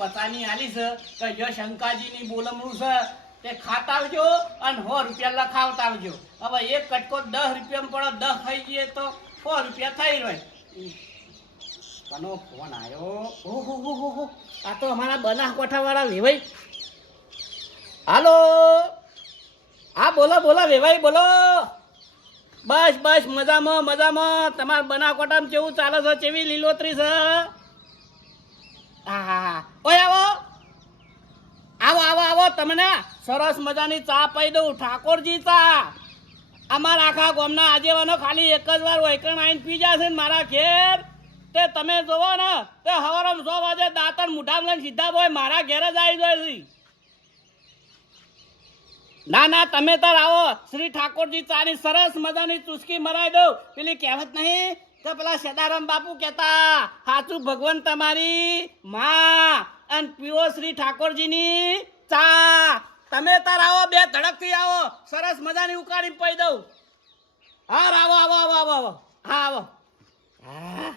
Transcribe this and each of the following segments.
પચાની આલી છે કે જો શંકાજીની બોલમણું છે તે ખાતા આવજો અને સો રૂપિયા લખાવતા આવજો હવે એક કટકો દસ રૂપિયામાં પડે દસ થઈ જઈએ તો સો રૂપિયા થઈ રહ્યો કનો ફોન આવ્યો ઓહો હો હો હો આ તો અમારા બના વાળા વેવાઈ. હાલો? હા બોલો બોલો વેવાઈ બોલો. બસ બસ મજામાં મજામાં. તમારા બનાકોટામાં કેવું ચાલે છે? કેવી લીલોતરી છે? આવો. આવો આવો તમને સરસ મજાની ચા પાઈ દઉં. ઠાકોરજી ચા. અમારા આખા ગામના આગેવાનો ખાલી એક જ વાર વૈકણ આવીને પી જશે ને મારા ઘેર. તે તમે જોવો ને, તે હવારમાં સો વાગે દાંતણ મુઠામ લઈને સીધા બોય મારા ઘેર જ આવી જાય છે. ના ના, તમે તાર આવો. શ્રી ઠાકોરજી ચાની સરસ મજાની ચુસ્કી મરાઈ દઉં. પેલી કહેવત નહીં કે પેલા સદારામ બાપુ કહેતા સાચું ભગવાન તમારી માં અને પીઓ શ્રી ઠાકોરજીની ચા. તમે તાર આવો બે ધડકથી આવો, સરસ મજાની ઉકાળી પઈ દઉં. હા આવો આવો આવો આવો આવો. હા આવો. હા,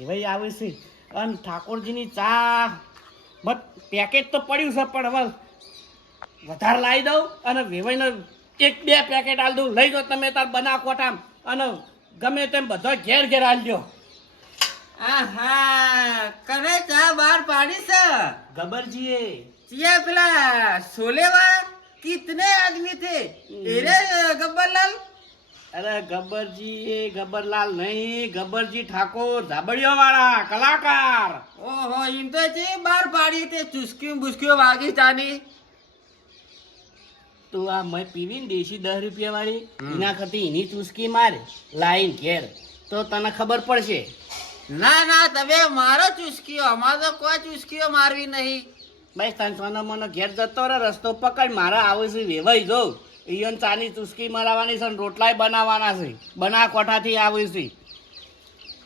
એવાય આવે છે. અને ઠાકોરજીની ચા, બટ પેકેજ તો પડ્યું છે, પણ હવે વધારે લાવી દઉં અને વેવાઈને એક બે પેકેટ આલ દઉં. લઈ જાઓ, તમે તાર બના કોઠામ. અને ગમે તેમ બધો ઘેર ઘેર આલ્યો આહા કને ચા બાર પાડી છે? ગબરજીએ. ચિયા પેલા સોલેવા કિતને આદમી થે? એરે ગબ્બરલાલ? અરે ગબ્બરજી એ ગબ્બરલાલ નહીં ગબ્બરજી ઠાકોર ધાબળીઓ વાળા કલાકાર. ઓહો એમ તો છે બાર પાડી તે ચુસ્કી બુસ્કીઓ વાગી ચાની તું આ મેં પીવી ને દેશી દસ રૂપિયા વાળી એના કરતી એની ચૂસકી મારે લાઈન ઘેર. તો તને ખબર પડશે. ના ના તમે મારો ચુસ્કીઓ અમારે તો કોઈ ચુસ્કીઓ મારવી નહીં. ભાઈ તનસોનો મને ઘેર જતો રહે રસ્તો પકડ મારા આવે છે વેવાઈ જઉં. ઈયન ચાની ચૂસકી મરાવાની છે ને રોટલાય બનાવવાના છે. બના કોઠાથી આવે છે.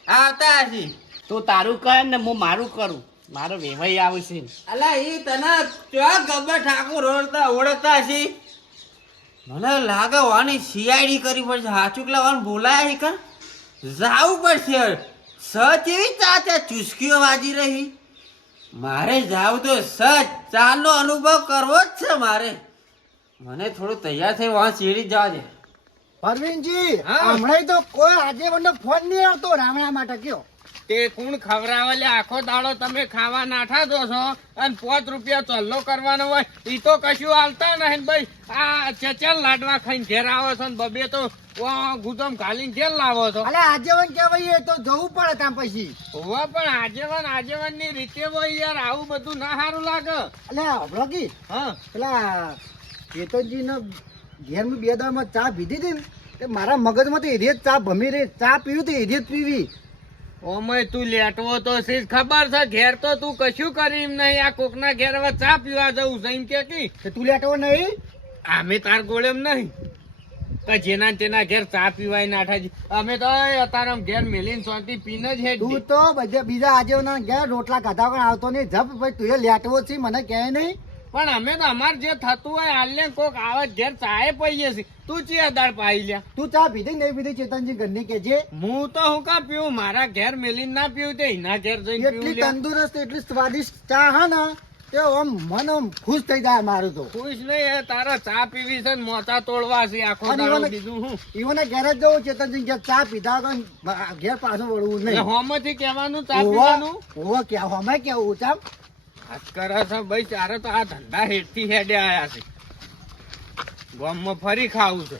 આવતા છે તું તારું કર ને હું મારું કરું. મારો વેવાઈ આવે છે અલા ઈ તને ક્યાં ગબ્બર ઠાકોર ઓળખતા ઓળખતા હશી? મને લાગે વાની સીઆઈડી કરી પડશે. હાચુકલા વાન બોલાયા હી કા? જાવું પડશે. સચ એવી ચા ત્યાં ચુસ્કીઓ વાજી રહી. મારે જાવ તો સચ ચાનો અનુભવ કરવો જ છે મારે. મને થોડું તૈયાર થઈ વાં સીડી જવા દે. પરવીનજી. હમણાં તો કોઈ આજે મને ફોન નહીં આવતો રામણા માટે કયો? તે કુણ ખવરાવે લે? આખો દાડો તમે ખાવા નાઠા દો છો અને પાંચ રૂપિયા ચલ્લો કરવાનો હોય એ તો કશું હાલતા નહીં ને ભાઈ. આ ચચલ લાડવા ખાઈને ઘેર આવો છો ને બબે તો ગુદમ ઘાલીને ઘેર લાવો છો. અલે આજીવન કહેવાય એ તો જવું પડે ત્યાં પછી. હોવા પણ આજીવન આજીવનની રીતે હોય યાર આવું બધું ના સારું લાગે. અલે હમણાં કી હા. પેલા કેતનજી ને ઘેર મેં બે દાડામાં ચા પીધી હતી ને? મારા મગજમાં તો એ જ ચા ભમી રહી ચા પીવી તો એ જ પીવી. ઓમય તું લેટવો તો સીજ ખબર છે ઘેર તો તું કશું કરી નહીં. આ કોકના ઘેર હવે ચા પીવા જવું છે એમ કે કી. તું લેટવો નહીં? અમે તાર ગોળેમ નહીં. તો જેના તેના ઘેર ચા પીવાય નાઠા અમે તો અતારમ ઘેર મેલીન શાંતિ પીને જ હેડ તું તો બીજા આજે ઘેર રોટલા ખાધા પણ આવતો નહીં. જપ ભાઈ તું એ લેટવો છે મને કહે નહીં. પણ અમે તો અમાર જે થતું હોય હાલે કોક આવે ઘેર ચાય પીએ છે તું ચિયા દાળ પાઈ લ્યા તું ચા પીધી નહીં પીધી? ચેતનજી ઘરની કે જે હું તો હું કા પીવું મારા ઘેર મેલી ના પીવું તે એના ઘેર જઈને એટલી તંદુરસ્ત એટલી સ્વાદિષ્ટ ચા હા ને. તે આમ મન આમ ખુશ થઈ જાય મારું તો. ખુશ નહીં એ તારા ચા પીવી છે ને મોચા તોડવા છે આખો દાડો બીજું હું? ઈવોને ઘેર જ જવું ચેતનજી ઘેર ચા પીધા વગર ઘેર પાછું વળવું નહીં. હોમથી કહેવાનું ચા પીવાનું? ઓવા કે હોમે કેવું હાથ કરે છે ભાઈ તારે તો આ ધંધા હેઠથી હેડે આવ્યા છે. ગામમાં ફરી ખાવું છે.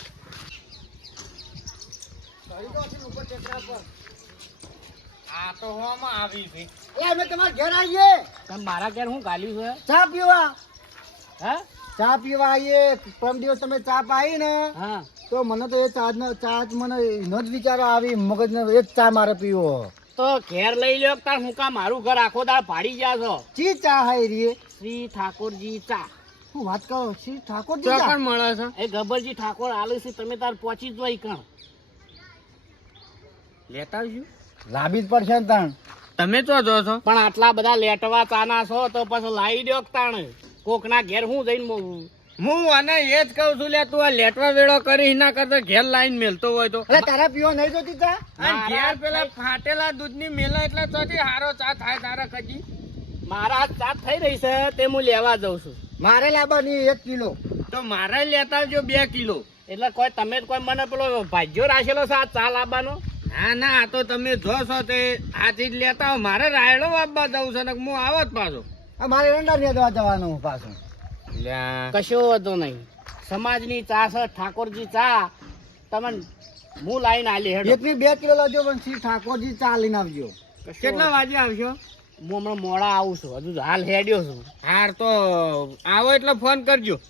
આ તો હોમાં આવી છે. એ અમે તમારા ઘેર આવીએ. તમે મારા ઘેર હું ગાલ્યું છે? ચા પીવા. હે? ચા પીવા આવીએ. પરમ દિવસ તમે ચા પાઈ ને હા. તો મને તો એ ચા નો ચા મને એનો જ વિચારો આવી મગજ એ જ ચા મારે પીવો. તો ઘેર લઈ લ્યો તાર હું કા મારું ઘર આખો દાળ ભાડી ગયા છો? ચી ચા હાય રે શ્રી ઠાકોરજી ચા. હું વાત કરો શ્રી ઠાકોરજી ચા પણ મળે છે? એ ગબરજી ઠાકોર આલે છે તમે તાર પહોંચી જ કણ લેતા આવજો. લાંબી જ પડશે તાણ. તમે તો જો છો. પણ આટલા બધા લેટવા ચાના છો તો પછી લાવી દો તાણ. કોકના ઘેર હું જઈને મોં- હું અને એ જ કઉ છું લે તું આ લેટવા વેળો કરી ના કરતા ઘેર લાઈન મેલતો હોય તો. તારા પીવા નહીં જોતી અને ઘેર પેલા ફાટેલા દૂધની મેલા એટલે ચોથી હારો ચા થાય તારા કજી મારા ચા થઈ રહી છે તે હું લેવા જઉં છું. મારે લેવાની એક કિલો. તો મારે લેતા આવજો બે કિલો. એટલે કોઈ તમે જ કોઈ મને પેલો ભાજ્યો રાખેલો છે આ ચા લાવવાનો? ના ના આ તો તમે જોશો છો તે. આ ચીજ લેતા આવો. મારે રાયડો આપવા જવું છે ને હું આવત પાછો. મારે રંડા લેવા જવાનું પાછું. કશો વાંધો નહીં. સમાજની ચા છે ઠાકોરજી ચા. તમને હું લાઈન આલી હેડ. એકની બે કિલો લાવજો પણ શ્રી ઠાકોરજી ચા લઈને આવજો. કેટલા વાગે આવશો? હું હમણાં મોડા આવું છું. હજુ હાલ હેડ્યો છું. હાર તો આવો એટલે ફોન કરજો.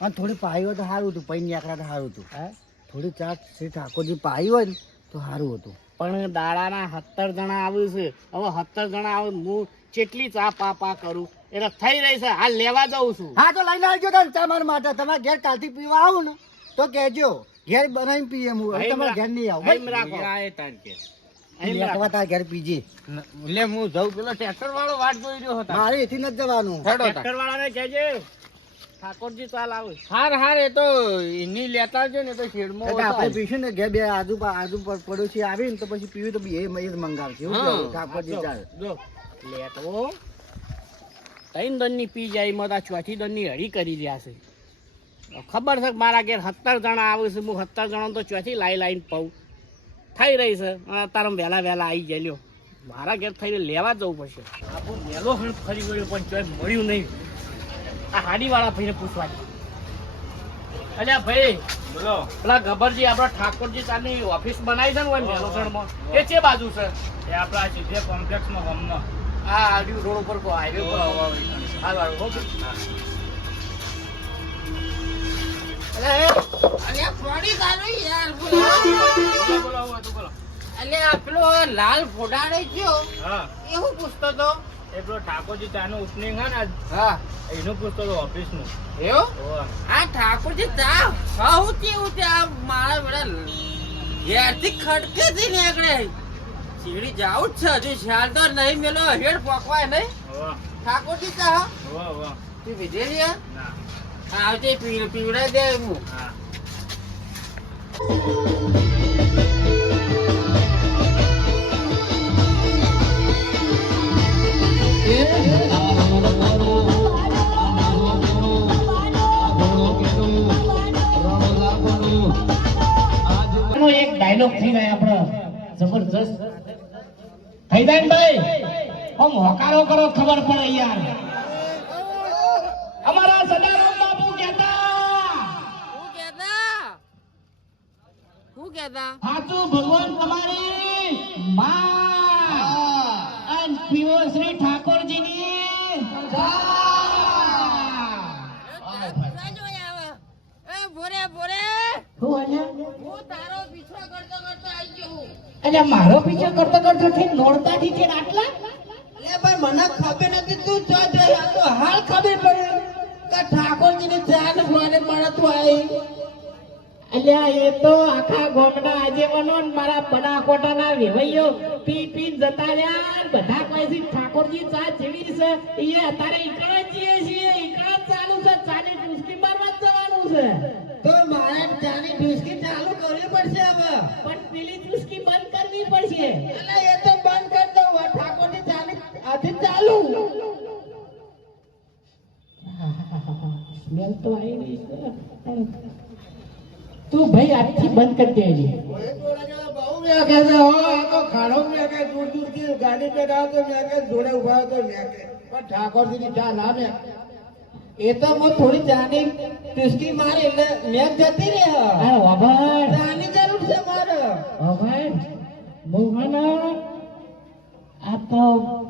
અને થોડી પાઈ હોય તો સારું હતું. પૈની આકડા તો સારું હતું. હા? થોડી ચા શ્રી ઠાકોરજી પાઈ હોય ને તો સારું હતું. પણ દાડાના સત્તર જણા આવ્યું છે. હવે સત્તર જણા આવે હું કેટલી ચા પા પા કરું? એટલે થઈ રહી છે. હાલ લેવા જઉં છું. હા તો લઈને આવજો તને ચા માટે. તમારે ઘેર કાલથી પીવા આવું ને તો કહેજો ઘેર બનાવીને પીએ હું. તમારે ઘેર નહીં આવું. એમ રાખો. આ એ તારીખે. અહીં રાખો. લેટવા તારા ઘેર પીજે. લે હું જઉં પેલો ટ્રેક્ટર વાળો વાટ જોઈ રહ્યો હતો. મારે એથી નથી જવાનું. ટ્રેક્ટર વાળાને કહેજે. ઠાકોરજી ચાલ આવે હાર હાર એ તો એની લેતા આવજો ને તો શેડમાં આપણે પીશું ને ઘેર બે આજુ આજુ પડોશી પડોશી આવીને તો પછી પીવું તો બી મંગાવશે? ઠાકોરજી ચાલ. જો. લેટવો ત્રણ દનની પી જાય એમાં આ ચોથી દનની હળી કરી રહ્યા છે. ખબર છે મારા ઘેર સત્તર જણા આવે છે હું સત્તર જણા તો ચોથી લાઈ લાઈન પાઉં. થઈ રહી છે. તારા વહેલા વહેલા આવી જાય. લ્યો મારા ઘેર થઈને લેવા જવું પડશે. આપણું વહેલો હણ ફરી ગયો પણ ચોય મળ્યું નહીં. આ હાડીવાળા ભાઈને પૂછવા અલ્યા ભાઈ બોલો. પેલા ગભરજી આપણા ઠાકોરજી તારની ઓફિસ બનાવી છે ને ઓય મેલોસણમાં એ છે બાજુ છે? એ આપણા સીધે કોમ્પ્લેક્ષમાં હોમમાં. આ આડ્યું રોડ ઉપર કો હાઈવે ઉપર આવવા વાળું હો આ પેલો લાલ ફોડાડે ગયો. હા. એ હું પૂછતો તો? એ પેલો ઠાકોરજી ચાનું ઓપનિંગ હે ને હા. એનું પૂછતો હતો ઓફિસનું એવું? આ ઠાકોરજી તા હું કેવું છે આ મારા બધા ઘેરથી ખડકે થી નીકળે. સીડી જાવું જ છે હજુ શાલ તો નહીં મેલો હેડ પોકવાય નહીં. ઠાકોરજી તા તું વિજય આવજે પીડ પીવડાઈ દે હું. આનો એક ડાયલોગ થઈ જાય આપણો જબરજસ્ત. થઈ ભાઈ આમ હોકારો કરો ખબર પડે યાર. અમારા સદારામ બાપુ કહેતા. હું કહેતા? હું કહેતા? સાચું ભગવાન તમારી માં. અને પીઓ શ્રી ઠાકોરજીની ભોરે ભોરે. હું તારો પીછો કરતો કરતો આવી ગયો હું એટલે મારો પીછો કરતો કરતો થઈ નોડતા થી આટલા? લે પણ મને ખબર નથી તું જો જો તો હાલ ખબર પડે. કે ઠાકોરજી ની જાન મને મળે તું આવી અલ્યા એ તો આખા ગામના આજે ને મારા બનાકોટાના વેવૈયો પી પી જતા રહ્યા બધા કહે છે ઠાકોરજી ચા જેવી છે? એ અત્યારે ઈકડા જ જઈએ છીએ. ઈકડા જ ચાલુ છે. ચાલી ડુસકી મારવા જવાનું છે. પણ ભાઈ આજથી બંધ કરી દેજે. એ તો હું થોડી જાની ઢુસકી મારી એટલે મેં જતી રહી. હ આ જરૂર છે મારે. મોહન આ તો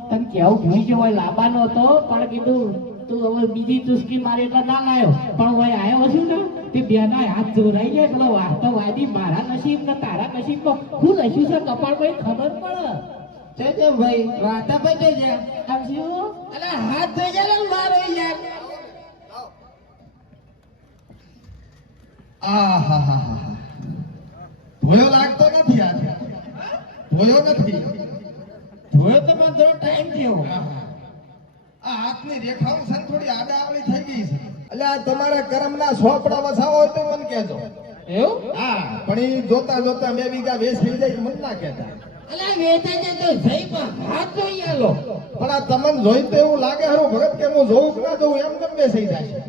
તને કેવું ભૂલી જવાય લાંબાનો હતો પણ કીધું તું હવે બીજી ચુસ્કી મારે એટલે ના લાયો. પણ હવે આવ્યો છું ને તે બેના હાથ જોડાઈ જાય પેલો વાસ્તવવાદી મારા નસીબ ને તારા નસીબ તો હું લખ્યું છે કપાળ ભાઈ ખબર પડે? તે ભાઈ વાતા હાથ થઈ જાય ને મારો યાર. આહાહાહા. ધોયો લાગતો નથી આ તો ટાઈમ થયો. આ હાથની રેખાઓ છે થોડી આડા આડાઅવળી થઈ ગઈ છે. એટલે આ તમારા કર્મના સોપડા વસાવો હોય તો મને કહેજો. એવું? હા પણ એ જોતા જોતા બે વીઘા વેસ થઈ જાય મને ના કહેતા. અલા વેચાઈ જાય તો જઈ પણ હાથ જોઈ આલો. પણ આ તમને જોઈ તો એવું લાગે હારું ભગત કે હું જોઉં કે ના જોઉં એમ કેમ બેસી જાય?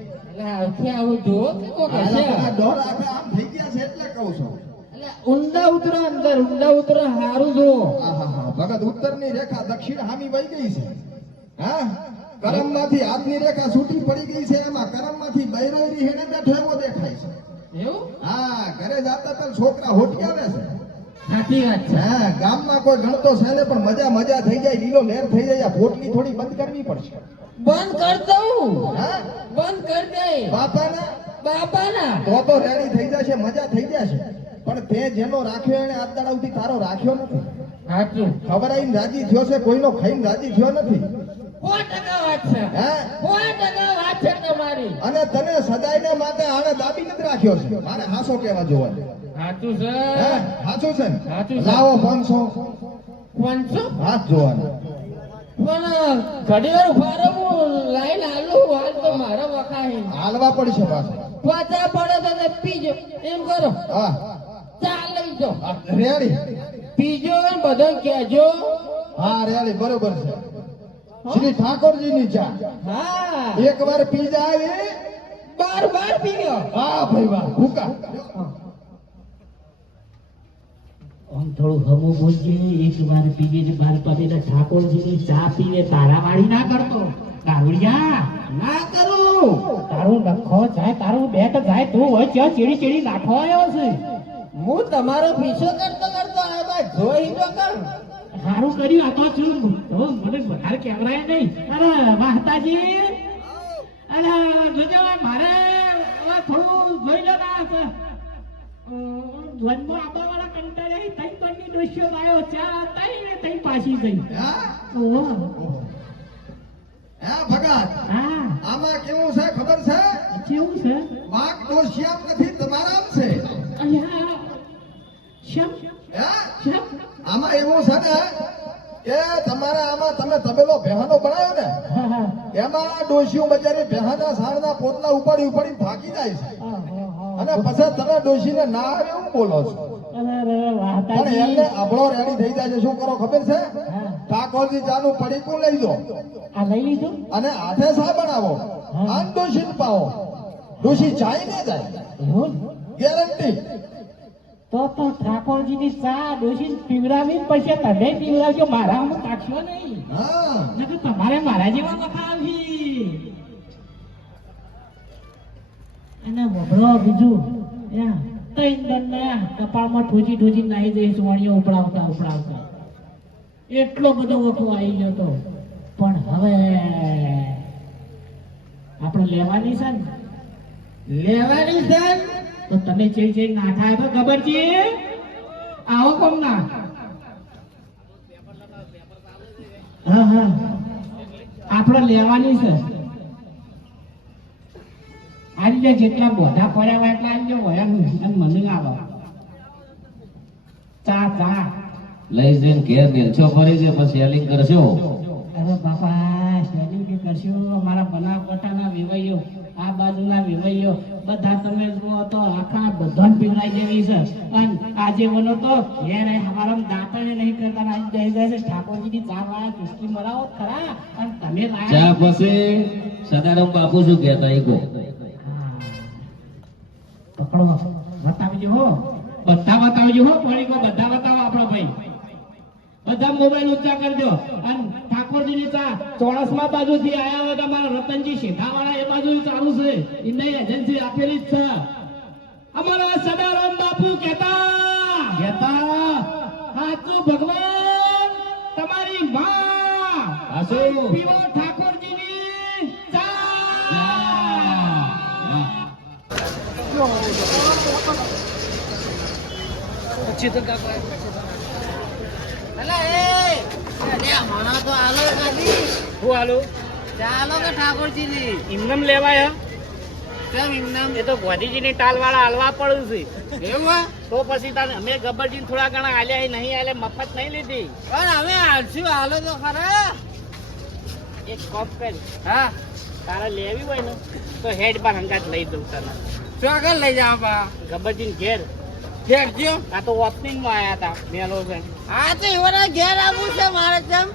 છે આવું જુઓ કે કોક હશે. આ આ આમ થઈ ગયા છે એટલે કહું છું. ઊંડા ઉતરો અંદર ઊંડા ઉતરો હારું જુઓ. આહાહા, ભગત ઉત્તરની રેખા દક્ષિણ હામી વહી ગઈ છે. હા? કરમમાંથી હાથની રેખા છૂટી પડી ગઈ છે એમાં કરમમાંથી બૈરાઈ હેડે બેઠો એવો દેખાય છે. એવું? હા ઘરે જાતા તો છોકરા હોટી આવે છે. સાચી વાત છે. હા ગામમાં કોઈ ગણતો છે ને પણ મજા મજા થઈ જાય લીલો લહેર થઈ જાય આ પોટલી થોડી બંધ કરવી પડશે. બંધ કર દઉં? હા. બંધ કર દે. બાપાના? બાપાના? તો તો રેડી થઈ જશે મજા થઈ જશે. પણ તે જેનો રાખ્યો એને આજ દાડા તારો રાખ્યો નથી. સાચું. ખબર આવીને રાજી થયો છે કોઈનો ખાઈને રાજી થયો નથી. સો વાત છે. હે? વાત છે તમારી. અને તને સદાય માટે આને દાબી નથી રાખ્યો છે. મારે હાસો કેવા જોવા સાચું છે. સાચું છે. લાવો પાંચસો. પાંચસો? હાથ જોવાના. પણ ઘડી વાર ઊભા લાઈન આલું હાલ તો મારે વખાય હાલવા પડશે પાછા. પાછા પડે તો પીજો. એમ કરો. હા. ચા લઈ જાઓ. રેડી. પીજો ને બધો કેજો હા રેડી. બરોબર છે. શ્રી ઠાકોરજીની ચા હા. એક વાર પી જાય બાર બાર પીજો. હા ભાઈ વાહ ભૂકા. આમ થોડું હમું બોલજે એક વાર પીવે ને બાર પીવે ને ઠાકોરજીની ચા પીવે તારા વાળી ના કરતો. કાવડિયા ના કરું. તારું લખો જાય તારું બેટ જાય તું હોય ત્યાં ચીડી ચીડી નાખો આવ્યો છે. હું તમારો પીછો કરતો કરતો આવ્યા જોઈ તો કર. સારું કર્યું આ તો છું તો મને વધારે કહેવરાય નહીં. અરે વાહતાજી અરે જોજો મારે થોડું જોઈ લો ના જન્મ આપવા વાળા કંટાળે તઈ પરની ડોશીઓ આવ્યો ચા તઈ ને તઈ પાછી ગઈ હા? ઓહો. હા ભગત? હા. આમાં કેવું છે ખબર છે? કેવું છે? વાઘ ડોશિયામ નથી તમારામ છે. અલ્યા શ્યામ? શમ આમાં એવું છે ને કે તમારા આમાં તમે તબેલો બેહાનો બનાવ્યો ને એમાં ડોશીઓ બજારી બેહાના સાણના પોતલા ઉપાડી ઉપાડી થાકી જાય છે. અને પછી તમે ડોશીને ના આવે એવું બોલો છો. પણ એમને આભળો રેડી થઈ જાય છે. શું કરો ખબર છે. ઠાકોરજી ચાનું પડીકું લઈ લો. લઈ લીધું? અને હાથે સા બનાવો? આન ડોશી પાવો. ડોશી જાય ને જાય. ગેરંટી. તો તો ઠાકોરજીની ચા ડોસી પીવડાવી પછી તમે પીવડાવજો મારા હું તાકશો નહીં. નકર તમારે મારા જેવા વખાવી અને વભરો બીજું કપાળમાં ઠોચી ઠોચી નાહી જઈ સુવાણીઓ ઉપડાવતા ઉપડાવતા. એટલો બધો વખો આવી ગયો તો. પણ હવે આપણે લેવાની છે ને? લેવાની છે? તો તમે જે જે નાઠા તો ખબર છે? આવો કોમ ના હા હા. આપણે લેવાની છે. આજે જેટલા બોધા પડ્યા હોય એટલા આજે અને મને આવો ચા ચા. લઈ જઈને ઘેર બેલછો ફરી છે પછી સેલિંગ કરશો. અરે બાપા સેલિંગ કરશો? અમારા કોટાના વિવૈયો આ બાજુના વેવાઈઓ બધા તમે જુઓ તો આખા બધાને પીવડાઈ દેવી છે. અને આજે બનો તો ઘેર અમારા દાંતણે નહીં કરતા આજ જઈ જાય છે. ઠાકોરજીની ચા વાળા ચુસ્કી મરાવો ખરા? અને તમે ચા પછી સદારામ બાપુ શું કહેતા એ કહો. પકડો બતાવજો હો. બધા બતાવજો હો પડીકો બધા બતાવો આપણો ભાઈ. બધા મોબાઈલ ઊંચા કરજો. અને ઠાકોરજીની ચા ચોરસમાં બાજુથી આયા હોય તો અમારા રતનજી શેઠાવાળા એ બાજુ ચાલુ છે એમને એજન્સી આપેલી જ છે અમારા સદારામ બાપુ કહેતા કહેતા સાચું ભગવાન તમારી માં હાચું. પીવો ઠાકોરજીની ચા અલા એ હમણાં તો આલો કાઢી હું હાલો ચાલો કે ઠાકોરજીની? ઇમનમ લેવાય કેમ એ તો ગોધીજીની ટાલવાળા હાલવા પડ્યું છે. એવું તો પછી તારે અમે ગબ્બરજી થોડા ઘણા આલ્યા એ નહીં આલે મફત નહીં લીધી. પણ હવે હાલશું હાલો તો ખરા. એક કોપ કર. હા. તારે લેવી હોય ને તો હેડ પર હંગાત લઈ દઉં તને. ચોકલ લઈ જાવ બા? ગબ્બરજી ઘેર. ફેરજો આ તો ઓપનિંગમાં આયા હતા મેલો છે. હા તો એવાના ઘેર આવવું છે મારે તેમ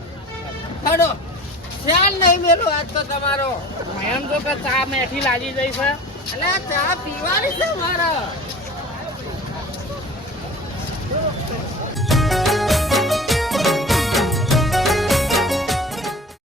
ખડો ધ્યાન નહીં મેલું આજ તો તમારો. એમ તો કે ચા મેઠી લાગી જઈ છે. અલે ચા પીવાની છે મારે.